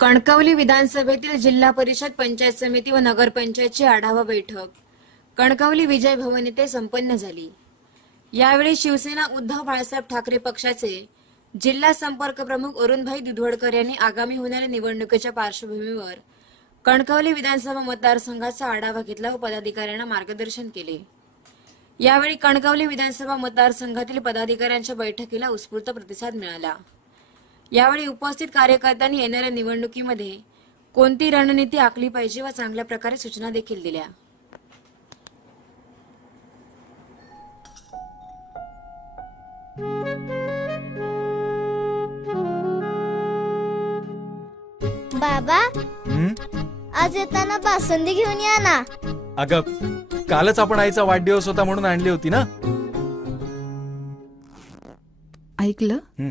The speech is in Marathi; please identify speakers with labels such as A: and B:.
A: कणकवली विधानसभेतील जिल्हा परिषद पंचायत समिती व नगरपंचायतची आढावा बैठक. कणकवली विजय भवन येथे संपन्न झाली. यावेळी शिवसेना उद्धव बाळासाहेब ठाकरे पक्षाचे जिल्हा संपर्क प्रमुख अरुणभाई दुधवडकर यांनी आगामी होणाऱ्या निवडणुकीच्या पार्श्वभूमीवर कणकवली विधानसभा मतदारसंघाचा आढावा घेतला व पदाधिकाऱ्यांना मार्गदर्शन केले. यावेळी कणकवली विधानसभा मतदारसंघातील पदाधिकाऱ्यांच्या बैठकीला उत्स्फूर्त प्रतिसाद मिळाला. यावेळी उपस्थित कार्यकर्त्यांनी येणाऱ्या निवडणुकीमध्ये कोणती रणनीती आखली पाहिजे व चांगल्या प्रकारे सूचना देखील दिल्या
B: बाबा
C: हं?
B: आज येताना बासुंदी घेऊन या ना
C: अगं कालच आपण आईचा वाढदिवस होता म्हणून आणली होती ना
D: ऐकलं
C: हं.